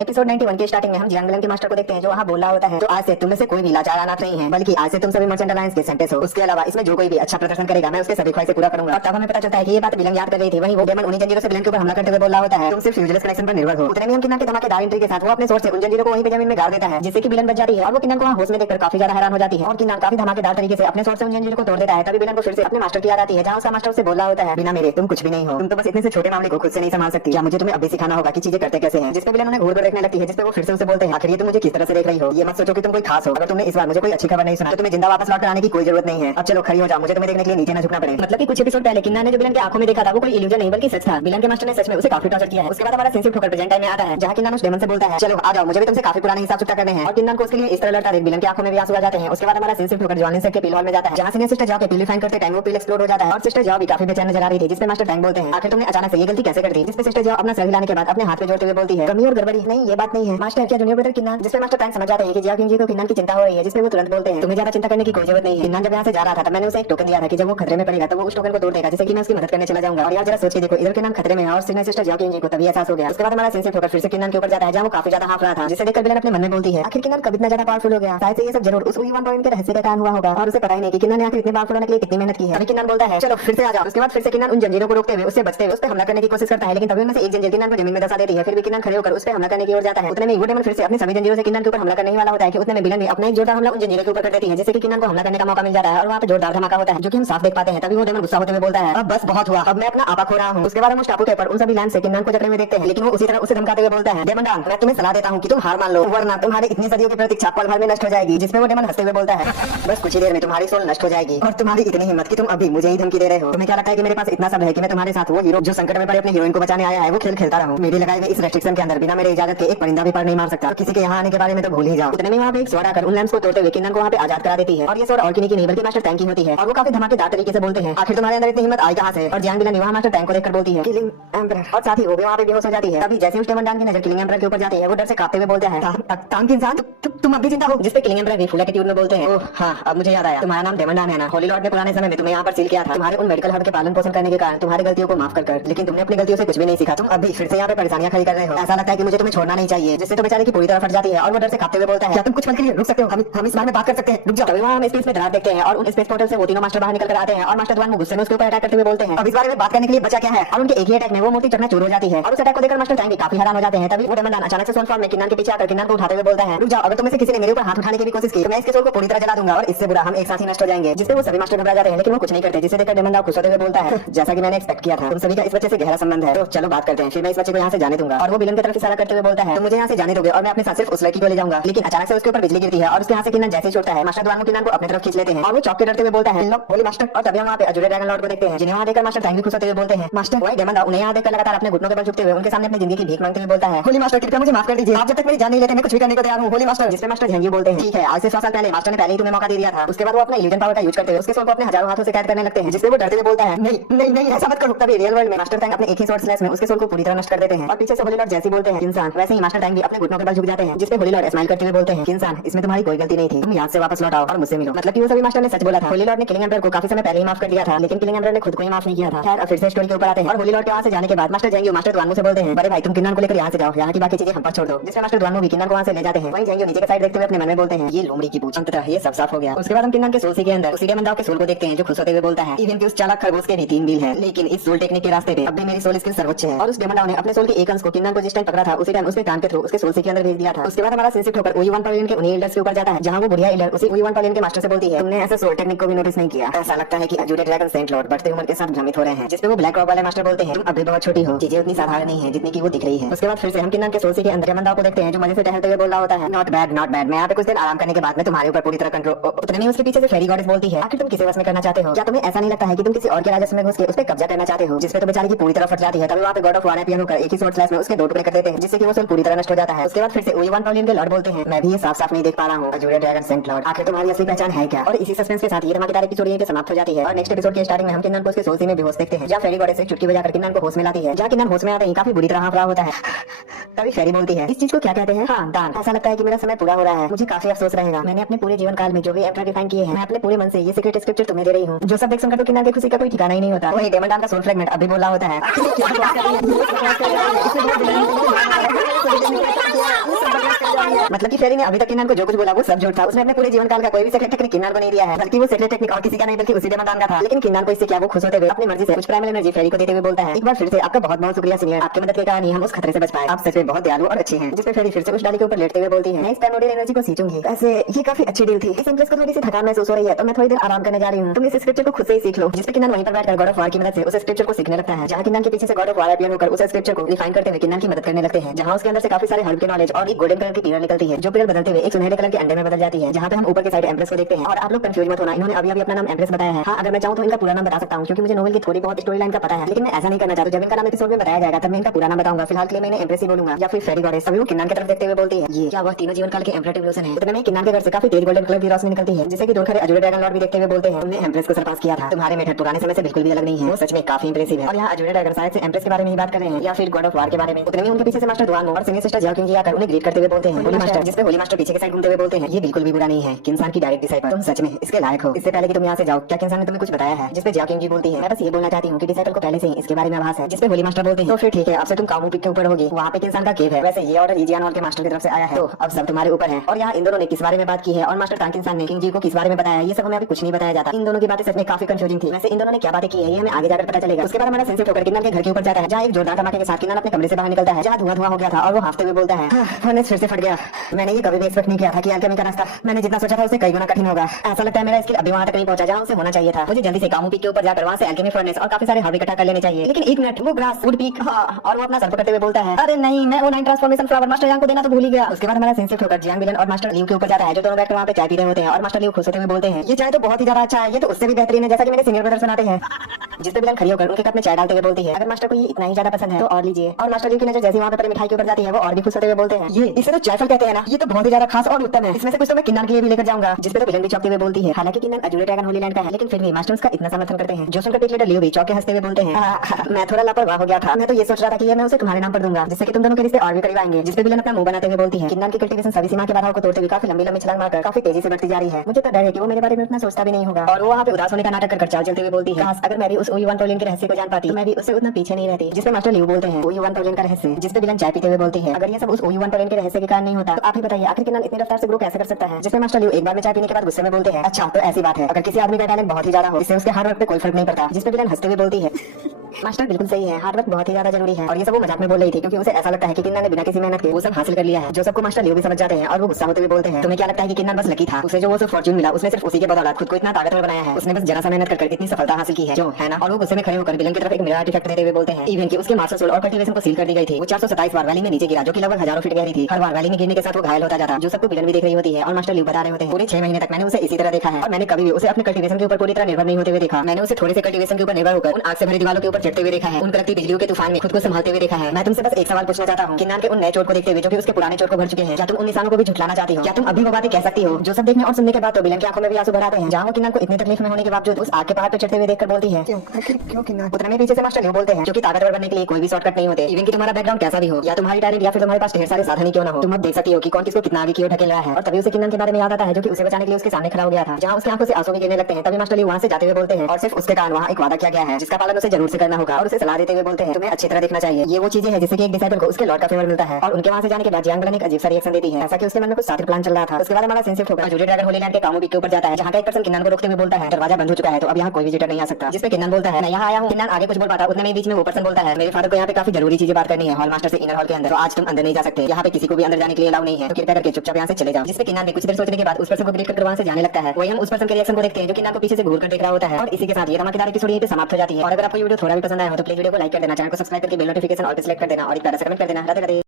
Episode 91 के starting में हम जियांग विलन के मास्टर को देखते हैं जो वहाँ बोल रहा होता है तो आज से तुम में से कोई भी लाचार अनाथ नहीं है, बल्कि आज से तुम सभी मर्चेंट अलायंस के सेंटेस हो। उसके अलावा इसमें जो कोई भी अच्छा प्रदर्शन करेगा मैं उसके सभी ख्वाहिशें पूरा करूंगा। और तब हमें पता चलता है कि ये बात विलन याद कर रही थी। वहीं वो डेमन उन्हीं जंजीरों से विलन के ऊपर हमला करते हुए बोल रहा होता है तुम सिर्फ यूजलेस कनेक्शन पर निर्भर हो। उतने में हम किन्नर के धमाकेदार एंट्री के साथ वो अपने सोर्स से उन जंजीरों को वहीं पे जमीन में गाड़ देता है, जिससे कि विलन बच जाती है। और वो किन्नर को वहाँ होश में देखकर काफी ज्यादा हैरान हो जाती है और किन्नर काफी धमाकेदार तरीके से अपने सोर्स से उन जंजीरों को तोड़ देता है। तभी विलन को फिर से अपने मास्टर की याद आती है, जहाँ उसका मास्टर उससे बोल रहा होता है बिना मेरे तुम कुछ भी नहीं हो, तुम तो बस इतने से छोटे मामले को खुद से नहीं संभाल सकती, क्या मुझे तुम्हें अभी सिखाना होगा कि चीजें करते कैसे हैं। जिसपे विलन उन्हें घूर कर देखने लगती है, जिसपे वो फिर से उसे बोलते हैं आखिर ये तुम मुझे किस तरह से देख रही हो। ये मत सोचो कि तुम कोई खास हो, अगर तुमने इस बार मुझे कोई अच्छी खबर नहीं सुना तो तुम्हें जिंदा वापस लौट कर आने की कोई जरूरत नहीं है। अब चलो खड़ी हो जाओ, मुझे तुम्हें देखने के लिए नीचे न झुकना पड़े। मतलब कि कुछ एपिसोड पहले किन्नर ने जो विलन की आंखों में देखा था वो कोई इल्यूजन नहीं बल्कि सच था। विलन के मास्टर ने सच में उसे काफी टॉर्चर किया है। उसके बाद हमारा सेंसिटिव होकर प्रेजेंट टाइम में आता है, जहां किन्नर उस डेमन से बोलता है चलो आ जाओ, मुझे भी तुमसे काफी पुराने हिसाब चुकता करने हैं। और किन्नर को उसके लिए इस तरह लड़ता है विलन की आंखों में भी आंसू आ जाते हैं। उसके बाद हमारा सेंसिटिव होकर जॉनी सेट के पील हॉल में जाता है, जहां सीनियर सिस्टर जॉ के पील फाइन करते टाइम वो पील एक्सप्लोड हो जाता है और सिस्टर जॉ भी काफी बेचैन नजर आ रही थी। जिसपे मास्टर टैंक बोलते हैं आखिर तुमने अचानक से ये गलती कैसे कर दी। जिसपे सिस्टर जॉ अपना सर हिलाने के बाद अपने हाथ पे जोड़ते हुए बोलती है कमी और गड़बड़ी नहीं, ये बात नहीं है मास्टर, क्या जूनियर ब्रदर किन्नर। जिसपे मास्टर टैंक समझ जाते हैं कि जिया किंग जी को किन्नर की चिंता हो रही है। जिसपे वो तुरंत बोलते हैं तुम्हें ज्यादा चिंता करने की कोई जरूरत नहीं है। किन्नर जब यहाँ से जा रहा था तब मैंने उसे एक टोकन दिया था कि जब वो खतरे में पड़ेगा तो वो उस टोकन को तोड़ देगा, जिससे कि मैं उसकी मदद करने चला जाऊंगा। और यार जरा सोच के देखो, इधर किन्नर खतरे में है और सीनियर सिस्टर जिया किंग जी को तभी एहसास हो गया। उसके बाद हमारा सेंसिटिव होकर फिर से किन्नर के ऊपर जाता है, जहाँ वो काफी ज्यादा हाफ रहा था। जिसे देखकर विलन अपने मन में बोलती है आखिर किन्नर कब इतना ज्यादा पावरफुल हो गया। शायद से ये सब जरूर उस वन पॉइंट के रहस्य के कारण हुआ होगा और उसे पता ही नहीं कि किन्नर ने आखिर इतने पावरफुल होने के लिए कितनी मेहनत की है। अभी किन्नर बोलता है चलो फिर से आ जाओ। उसके बाद फिर से किन्नर उन जंजीरों को रोकते हुए उससे बचते हुए उस पर हमला करने की कोशिश करता है, लेकिन तभी उनमें से एक जंजीर किन्नर को जमीन में दबा देती है। फिर भी किन्नर खड़े होकर उस पर हमला करने की ओर जाता है। उतने में वो डेमन फिर से अपने सभी जंजीरों से किन्नर के ऊपर हमला करने वाला होता है कि उतने में विलन भी अपना एक जोरदार हमला उन जंजीरों के ऊपर कर देती है, जिससे कि किन्नर को हमला करने का मौका मिल जाता है और वहाँ पे जोरदार धमाका होता है जो कि हम साफ देख पाते हैं। तभी वो डेमन गुस्सा होते हुए बोलता है अब बस बहुत हुआ, अब मैं अपना आपा खो रहा हूँ। उसके बाद हम उस टापू के ऊपर उन सभी लैंड से किन्नर को जकड़े में देखते हैं, लेकिन वो उसी तरह उसे धमकाते हुए बोलता है डेमन डांग मैं तुम्हें सलाह देता हूँ कि तुम हार मान लो वरना तुम्हारी इतनी सदियों की प्रतीक्षा पल भर में नष्ट हो जाएगी। जिसमें वो डेमन हंसते हुए बोलता है बस कुछ ही देर में तुम्हारी सोल नष्ट हो जाएगी और तुम्हारी इतनी हिम्मत कि तुम अभी मुझे ही धमकी दे रहे हो। तुम्हें क्या लगता है कि मेरे पास इतना सब है कि मैं तुम्हारे साथ वो हीरो जो संकट में पड़े अपने हीरोइन को बचाने आया है वो खेल खेलता रहूं। मेरी लगाए हुए इस रेस्ट्रिक्शन के अंदर बिना मेरे इजाजत के एक परिंदा भी पर नहीं मार सकता, तो किसी के यहाँ आने के बारे में तो भूल ही जाओ। इतने में वहाँ पे एक स्वॉर्ड आकर उन लैंप्स को तोड़ते हुए किन्नर को वहाँ पे आजाद करा देती है और ये स्वॉर्ड और किन्हीं की नहीं बल्कि मास्टर टैंक की होती है। और वो काफी धमाकेदार तरीके से बोलते हैं आखिर तुम्हारे अंदर इतनी हिम्मत आई कहाँ से। और जियांग विलन वहाँ मास्टर टैंक को देखकर बोलती है किलिंग एम्परर, और साथ ही वो भी वहाँ पे बेहोश हो जाती है। अभी जैसे उस डेमन डांग की नजर किलिंग एम्परर के ऊपर जाती है वो डर से कांपते हुए बोलते हैं तांग इंसान तुम अब भी जिंदा हो। जिसपे किलिंग एम्परर भी फुल एटीट्यूड में बोलते हैं ओह हाँ अब मुझे याद आया, तुम्हारा नाम डेमन डांग है ना। होली लॉर्ड ने पुराने समय में तुम्हें यहाँ पर सील किया था तुम्हारे उन मेडिकल हब के पालन पोषण करने के कारण तुम्हारी गलतियों को माफ कर, लेकिन तुमने अपनी गलतियों से कुछ भी नहीं सीखा। तुम अभी फिर से यहाँ पे परेशानियां खड़ी कर रहे हो। ऐसा लगता है कि मुझे तुम्हें छोड़ना नहीं चाहिए। जिससे तो बेचारे की पूरी तरह फट जाती है और वो डर से कांपते हुए बोलता है क्या तुम कुछ पल के लिए रुक सकते हो, हम इस बारे में बात कर सकते हैं, रुक जाओ। तभी वहाँ हम स्पेस में दरार देखते हैं और उन स्पेस पोर्टल से वो तीनों मास्टर बाहर निकल कर आते हैं और मास्टर द्वान वो गुस्से में उसके ऊपर अटैक करते हुए बोलते हैं अब इस बारे में बात करने के लिए बचा क्या है। और उनके एक ही अटैक में वो मूर्ति चकना चूर हो जाती है और उस अटैक को देखकर मास्टर टैंक भी काफी हैरान हो जाते हैं। तभी वो डेमन डान अचानक से सोल फॉर्म में किन्नर के पीछे आकर किन्नर को उठाते हुए बोलता है रुक जाओ, अगर तुम में से किसी ने मेरे ऊपर हाथ उठाने की भी कोशिश की तो मैं इसके सोल को पूरी तरह जला दूंगा और इससे बुरा हम एक साथ ही नष्ट हो जाएंगे। जिससे वो सभी मास्टर घबरा जाते हैं लेकिन वो कुछ नहीं करते, जिसे देखकर डेमन डान खुश होते हुए बोलता है जैसा कि मैंने एक्सपेक्ट किया था तुम सभी का इस बच्चे से गहरा संबंध है, तो चलो बात करते हैं, फिर मैं इस बच्चे को यहाँ से जाने दूंगा। और वो विलन की तरफ इशारा करते हुए बोलता है तो मुझे यहाँ से जाने दोगे और मैं अपने साथ सिर्फ उस लड़की को ले जाऊंगा। लेकिन अचानक से उसके ऊपर बिजली गिरती है और उसके यहाँ से किन्नर जैसे ही छोड़ता है मास्टर द्वान किन्नर को अपनी तरफ खींच लेते हैं और वो चौक के डरते हुए बोलता है लो होली मास्टर। और तभी हम वहाँ पे अजूरे ड्रैगन लॉर्ड को देखते हैं, जिन्हें वहाँ देखकर मास्टर टैंक भी खुश होते हुए बोलते हैं मास्टर वही डेमन उन्हें यहाँ देखकर लगातार अपने घुटनों के बल झुकते हुए उनके सामने अपनी जिंदगी की भीख मांगते हुए बोलता है होली मास्टर कृपया मुझे माफ कर दीजिए, आप जब तक मेरी जान नहीं लेते मैं कुछ भी करने को तैयार हूँ होली मास्टर। जिसपे मास्टर झेंगी बोलते हैं ठीक है आज से 100 साल पहले मास्टर ने पहले ही तुम्हें मौका दे दिया था। उसके बाद वो अपना इल्यूजन पावर का यूज करते हुए उसके सोल को अपने हजारों हाथों से कैद करने लगते हैं, जिससे वो डरते हुए बोलता है नहीं ऐसा मत करो। तभी रियल वर्ल्ड में मास्टर टैंक अपने एक ही स्वॉर्ड स्लैश में उसके सोल को पूरी तरह नष्ट कर देते हैं और पीछे से होली लॉर्ड जैसे बोलते हैं इंसान, वैसे ही मास्टर टैंक भी अपने घुटनों के बल झुक जाते हैं। जिसपे होली लॉर्ड स्माइल करते हुए बोलते हैं इंसान इसमें तुम्हारी कोई गलती नहीं थी, तुम यहाँ से वापस लौट आओ और मुझसे मिलो। मतलब कि वो सभी मास्टर ने सच बोला था। होली लॉर्ड ने किलिंग एम्परर को काफी समय पहले ही माफ कर दिया था, लेकिन किलिंग एम्परर ने खुद को ही माफ नहीं किया था। खैर अब फिर से स्टोरी के ऊपर आते हैं और होली लॉर्ड के वहाँ से जाने के बाद मास्टर जेंगियो मास्टर द्वानमू से बोलते हैं बड़े भाई तुम किन्नर को लेकर यहाँ से जाओ, यहाँ की बाकी चीजें हम पर छोड़ दो। जिससे मास्टर द्वानमू भी किन्नर को वहाँ से ले जाते हैं। वहीं जेंगियो नीचे के साइड देखते हुए अपने मन में बोलते हैं ये लोमड़ी की पूछ, अंततः ये सब साफ हो गया। उसके बाद हम किन्नर के सोल के अंदर उसी डेमन के सोल को देखते हैं जो खुश होते हुए बोलता है इवन कि उस चालाक खरगोश के भी 3 बिल है, लेकिन इस सोल टेक्निक के रास्ते पे अब भी मेरी सोल स्किल सर्वोच्च है। और उस डेमन ने अपने सोल के एक अंश को किन्नर को जिस टाइम पकड़ा था उसी टाइम उसके कान के थ्रू उसके सोल के अंदर भेज दिया था। उसके बाद हमारा सेंसिटिव होकर ओई 1 पवेलियन के उन्हीं एल्डर्स के ऊपर जाता है, जहां वो बुढ़िया एल्डर उसी ओई 1 पवेलियन के मास्टर से बोलती है तुमने ऐसे सोल टेक्निक को भी नोटिस नहीं किया, ऐसा लगता है कि अजूरे ड्रैगन सेंट लॉर्ड बढ़ते उम्र के साथ भ्रमित हो रहे हैं। जिसपे वो ब्लैक रॉक वाले मास्टर बोलते हैं तुम अभी बहुत छोटी हो, चीजें उतनी साधारण नहीं है जितनी की वो दिख रही है। उसके बाद फिर से हम किन्नर के सोल के अंदर डेमन को देखते हैं जो मजे से टहलते हुए बोल रहा होता है नॉट बैड मैं यहाँ पे कुछ देर आराम करने के बाद मैं तुम्हारे ऊपर पूरी तरह कंट्रोल। उतने में उसके पीछे से फेरी गॉडेस बोलती है आखिर तुम किसे वश में करना चाहते हो, क्या तुम्हें ऐसा नहीं लगता है कि तुम किसी और के राजस्व में घुस के उस पर कब्जा करना चाहते हो। जिसपे तो बेचारी की पूरी तरह फट जाती है। तभी वहाँ पे गॉड ऑफ वार एपियर होकर एक ही स्वॉर्ड स्लैश में उसके 2 टुकड़े कर देते हैं, जिससे कि वो सोल पूरी तरह नष्ट हो जाता है। उसके बाद फिर से ओई 1 पवेलियन के लॉर्ड बोलते हैं मैं भी ये साफ नहीं देख पा रहा हूँ अजूरे ड्रैगन सेंट लॉर्ड, आखिर तुम्हारी असली पहचान है क्या। और इसी सस्पेंस के साथ ये धमाकेदार एपिसोड यहीं पे समाप्त हो जाती है। और नेक्स्ट एपिसोड के स्टार्टिंग में हम किन्नर को उसके सोल में बेहोश देखते हैं, जहाँ फेरी गॉडेस एक चुटकी बजाकर किन्नर को होश में लाती है। जहाँ किन्नर होश में आते ही काफी बुरी तरह हाँफ रहा होता है। तभी फेरी बोलती है इस चीज को क्या कहते हैं, हाँ दान। ऐसा लगता है कि मेरा समय पूरा हो रहा है, मुझे काफी अफसोस रहेगा। मैंने अपने पूरे जीवन काल में जो भी एम्परर डिफाइन किए हैं मैं अपने पूरे मन से ये सीक्रेट स्क्रिप्चर तुम्हें दे रही हूँ। जो सब देख सुनकर तो किन्नर के खुशी का कोई ठिकाना ही नहीं होता। वही डेमन का सोल फ्रेगमेंट अभी बोला होता है मतलब कि फेरी ने अभी तक किन्नर को जो कुछ बोला वो सब झूठ था। उसने अपने पूरे जीवन काल का कोई भी सीक्रेट टेक्निक किन्नर को नहीं दिया है, बल्कि वो सीक्रेट टेक्निक और किसी का नहीं बल्कि उसी देवदान का था। लेकिन किन्नर को इससे क्या वो खुश होते हुए अपनी मर्जी से कुछ प्राइमरी एनर्जी फेरी को देते हुए बोलता है, एक बार फिर से आपका बहुत बहुत शुक्रिया सीनियर, आपकी मदद के कारण ही हम उस खतरे से बच पाए। आप सच में बहुत दयालु और अच्छे हैं। जिसपे फेरी फिर से उस डाली के ऊपर लेटते हुए बोलती है, मैं इस प्राइमरी एनर्जी को सींचूंगी। ऐसे ये काफी अच्छी डील थी। इस एम्प्रेस को थोड़ी सी थकान महसूस हो रही है तो मैं थोड़ी देर आराम करने जा रही हूँ, तुम इस स्क्रिप्चर को खुद से ही सीख लो। जिसपे किन्नर वहीं पर बैठकर गॉड ऑफ वॉर की मदद से उस स्क्रिप्चर को सीखने लगता है। जहाँ किन्नर के पीछे से गॉड ऑफ वॉर अपीयर होकर उस स्क्रिप्चर को रिफाइन करते हुए किन्नर की मदद करने लगते हैं। जहाँ उसके अंदर से काफी सारे हर्ब के नॉलेज और एक गोल्डन कलर की पिलर निकलती है, जो पिलर बदलते हुए एक सुनहरे कलर के अंडे में बदल जाती है। जहाँ पे हम ऊपर के साइड एम्प्रेस को देखते हैं। और आप लोग कंफ्यूज मत होना, इन्होंने अभी अभी अपना नाम एम्प्रेस बताया है। हाँ, अगर मैं चाहूँ तो इनका पूरा नाम बता सकता हूँ, क्योंकि मुझे नोवेल की थोड़ी बहुत स्टोरी लाइन का पता है। लेकिन मैं ऐसा नहीं करना चाहता। जब इनका नाम एपिसोड में बताया जाएगा तब मैं इनका पूरा नाम बताऊंगा। फिलहाल के लिए मैंने एम्प्रेस ही बोलूंगा या फिर फेरी गॉडेस। सभी वो किन्नर की तरफ देखते हुए बोलती है, ये क्या वह तीनों जीवन काल के एम्परर टिब्लोसन है। इतने में किन्नर के घर से काफी तेज गोल्डन कलर की रोशनी निकलती है, जिसे कि दूर खड़े अजूरे ड्रैगन लॉर्ड भी देखते हुए बोलते हैं, तुमने एम्प्रेस को सरपास किया था। तुम्हारे मेथड पुराने समय से बिल्कुल भी अलग नहीं है, वो सच में काफी इंप्रेसिव है। और यहाँ अजूरे ड्रैगन शायद से एम्प्रेस के बारे में ही बात कर रहे हैं या फिर गॉड ऑफ वॉर के बारे में। उतने में उनके पीछे से मास्टर दुआन और सीनियर सिस्टर जाओकिंग जी आकर उन्हें ग्रीट करते हुए बोलते हैं, होली मास्टर। जिसपे होली मास्टर पीछे के साइड घूमते हुए बोलते हैं, ये बिल्कुल भी बुरा नहीं है, किन्सान की डायरेक्ट डिसाइपल, तुम सच में इसके लायक हो। इससे पहले कि तुम यहाँ से जाओ, क्या किन्सान ने तुम्हें कुछ बताया है? जिसपे जाओकिंग जी बोलती है, मैं बस ये बोलना चाहती हूँ कि डिसाइपल को पहले से ही इसके बारे में आभास है। जिसपे होली मास्टर बोलते हैं, तो फिर ठीक है, अब से तुम कामू पीक के ऊपर होगी, वहाँ पे किन्सान का केव है। वैसे ये ऑर्डर इजियान और के मास्टर की तरफ से आया है, तो अब सब तुम्हारे ऊपर है। और यहाँ इन दोनों ने किस बारे में बात की है और मास्टर तांकिंसान ने किंग जी को किस बारे में बताया, ये सब हमें अभी कुछ नहीं बताया जाता। इन दोनों की बातें सच में काफी कंफ्यूजिंग थी। वैसे इन दोनों ने क्या बातें की है ये हमें आगे जाकर पता चलेगा। उसके बाद हमारा सेंसिटिव होकर किन्नर के घर के ऊपर जाता है, जहाँ एक जोरदार धमाके के साथ किन्नर अपने कमरे से बाहर निकलता है, जहाँ धुआं धुआं हो गया था और वो हाफते हुए बोलता है, फर्नेस फिर से फट गया। मैंने ये कभी भी एक्सपेक्ट नहीं किया था कि अल्केमी का रास्ता मैंने जितना सोचा था उससे कई गुना कठिन होगा। ऐसा लगता है मेरा स्किल अभी वहाँ तक नहीं पहुंचा जहाँ उसे होना चाहिए था। मुझे जल्दी से कामू पीक के ऊपर जाकर वहाँ से अल्केमी फर्नेस और काफी सारे हर्ब इकट्ठा कर लेने चाहिए। लेकिन एक मिनट, वो ग्रास वुड पीक, और वो अपना सर पकड़ते हुए बोलता है, अरे नहीं, मैं वो 9 ट्रांसफॉर्मेशन फ्लावर मास्टर यांग को देना तो भूल ही गया। उसके बाद हमारा सेंसिटिव होकर जियांग विलन और मास्टर लियू के ऊपर जाता है, जो दोनों बैठकर वहाँ पे चाय पी रहे होते हैं। और मास्टर लियू खुश होते हुए बोलते हैं, ये चाय तो बहुत ही ज्यादा अच्छा है, ये तो उससे भी बेहतरीन है जैसा कि मेरे सीनियर ब्रदर सुनाते हैं। जिसपे विलन खड़ी होकर उनके कप में चाय डालते हुए बोलती है, अगर मास्टर को ये इतना ही ज्यादा पसंद है तो और लीजिए। और मास्टर लियू की नजर जैसे वहाँ पे मिठाई के ऊपर जाती है, वो और भी खुश होते हुए बोलते हैं, ये इसे तो जायफल कहते हैं ना, ये तो बहुत ही ज्यादा खास और उत्तम है, इसमें से कुछ तो मैं किन्नर के लिए भी लेकर जाऊंगा। जिसपे तो विलन भी चौंकते हुए बोलती है, हालांकि किन्नर अजूरे ड्रैगन होली लैंड का है, लेकिन फिर भी मास्टर उसका इतना समर्थन करते हैं। जो सुनकर टीम लीडर लियू भी चौंक के हंसते हुए बोलते हैं, मैं थोड़ा लापरवाह हो गया था, मैं तो ये सोच रहा था कि मैं उसे तुम्हारे नाम पर दूंगा, जिससे कि तुम दोनों के रिश्ते और भी करीब आएंगे। जिसपे विलन अपना मुंह बनाते हुए बोलती है, किन्नर की कल्टीवेशन सभी सीमा के बाधाओं को तोड़ते हुए काफी लंबी लंबी छलांग मारकर काफी तेजी से बढ़ती जा रही है। मुझे तो डर है कि वो मेरे बारे में उतना सोचता भी नहीं होगा। और वो वहाँ पे उदास होने का नाटक कर चाल चलते हुए बोलती है, काश अगर मैं भी उस ओयुवान टोलियन के रहस्य को जान पाती तो मैं भी उससे उतना पीछे नहीं रहती। जिसपे मास्टर लियू बोलते हैं, ओयुवान टोलियन का रहस्य। जिसपे विलन चाय पीते हुए बोलती है, अगर ये सब उस ओयुवान टोलियन के रहस्य के कारण नहीं होता तो आप ही बताइए आखिर किन्नर इतनी रफ्तार से ग्रो कैसे कर सकता है। जिसपे मास्टर लियू एक बार में चाय पीने के बाद गुस्से में बोलते हैं, अच्छा तो ऐसी बात है, अगर किसी आदमी का टैलेंट बहुत ही ज्यादा हो इससे उसके हार्ड वर्क पे कोई फर्क नहीं पड़ता। जिसपे विलन हंसते हुए बोलती है, मास्टर बिल्कुल सही है, हार्ड वर्क बहुत ही ज्यादा जरूरी है। और ये सब वो मजाक में बोल रही थी क्योंकि उसे ऐसा लगता है कि किन्नर ने बिना किसी मेहनत के वो सब हासिल कर लिया है, जो सबको मास्टर लियू भी समझ जाते हैं। और वो गुस्सा होते हुए बोलते हैं, तुम्हें क्या लगता है कि किन्नर बस लकी था? उसे जो वो सब फॉर्च्यून मिला उसने सिर्फ उसी के बदौलत खुद को इतना ताकतवर बनाया है, उसने बस जरा सा मेहनत कर इतनी सफलता हासिल की है, जो है ना। और वो गुस्से में खड़े होकर विलन की तरफ एक मिरर आर्टिफैक्ट देते हुए बोलते हैं, इवन कि उसके मास्टर सोल और कल्टीवेशन को सील कर दी गई थी। वो 427 बार वैली में नीचे गिरा, जो कि लगभग हजारों फीट गहरी थी। हर बार वैली में गिरने के साथ वो घायल होता जाता, जो सबको विलन भी देख रही होती है और मास्टर लियू बता रहे होते हैं। पूरे 6 महीने तक मैंने उसे इसी तरह देखा है और मैंने कभी भी उसे अपने कल्टीवेशन के ऊपर पूरी तरह निर्भर नहीं होते हुए देखा। मैंने उसे थोड़े से कल्टीवेशन के ऊपर निर्भर होकर उन आग से भरी दीवारों के ऊपर चढ़ते हुए देखा है, उन कड़कती बिजलियों के तूफान में खुद को संभालते हुए देखा है। मैं तुमसे बस एक सवाल पूछना चाहता हूँ, किन्नर के उन नए चोट को देखते हुए जो कि उसके पुराने चोट को भर चुके हैं, क्या तुम उन निशानों को भी झुठलाना चाहती हो? क्या तुम अभी वो बातें कह सकती हो? जो सब देखने और सुनने के बाद तो विलन की आंखों में भी आंसू भर आते हैं, जहाँ वो किन्नर को इतनी तकलीफ में होने के बावजूद उस आग के पहाड़ पर चढ़ते हुए देखकर बोलती है, क्यों किन्नर? उतने में पीछे से मास्टर लियू बोलते हैं, क्योंकि ताकतवर बनने के लिए कोई भी शॉर्टकट नहीं होते, इवन कि तुम्हारा बैकग्राउंड कैसा भी हो या तुम्हारी टैलेंट या फिर तुम्हारे पास ढेर सारे साधन ही क्यों ना हो, तुम अब देख सकती हो कि कौन किसको कितना आगे की ओर ढकेल रहा है। और तभी उसे किन्नर के बारे में याद आता है, जो कि उसे बचाने के लिए उसके सामने खड़ा हो गया था, जहाँ उसकी आंखों से आंसू भी गिरने लगते हैं। तभी मास्टर लियू वहाँ से जाते हुए बोलते हैं, और सिर्फ उसके कारण वहाँ एक वादा किया गया है जिसका पालन उसे जरूर से करना होगा। और उसे सलाह देते हुए बोलते हैं, तुम्हें अच्छी तरह देखना चाहिए, ये वो चीजें हैं जिससे कि एक डिसाइपल को उसके लॉर्ड का फेवर मिलता है। और उनके वहाँ से जाने के बाद जियांग विलन एक अजीब सा रिएक्शन देती है, ऐसा कि उसके मन में कुछ सातिर प्लान चल रहा था। उसके बाद हमारा सेंसिटिव होकर अजूरे ड्रैगन होली लैंड के कामू पीक के ऊपर जाता है, जहाँ का एक पर्सन किन्नर को रोकते हुए बोलता है, दरवाजा बंद हो चुका है तो अब यहाँ कोई विजिटर नहीं आ सकता। जिसपे किन्नर बोलता है, मैं यहाँ आया हूँ। किन्नर आगे कुछ बोल पाता, उतने में बीच में वो पर्सन बोलता है, मेरे फादर को यहाँ पे काफी जरूरी चीजें बात करनी है हॉल मास्टर से इनर हॉल के अंदर, तो आज तुम अंदर नहीं जा सकते, यहाँ पे किसी को भी अंदर जाने के लिए अलाउ नहीं है, तो कृपया करके चुपचाप यहाँ से चले जाओ। जिसपे किन्नर भी कुछ देर सोचने के बाद उस पर्सन को ग्रीट करके वहाँ से जाने लगता है। वही हम उस पर्सन के रिएक्शन को देखते हैं जो किन्नर को पीछे से घूर कर देख रहा होता है। और इसी के साथ ये धमाकेदार एपिसोड यहीं पे समाप्त हो जाती है। और अगर आपको ये वीडियो थोड़ा भी पसंद आया हो तो प्लीज वीडियो को लाइक कर देना, चैनल को सब्सक्राइब करके बेल नोटिफिकेशन ऑल पे सेलेक्ट कर देना और एक प्यारा सा कमेंट कर देना। राधे राधे।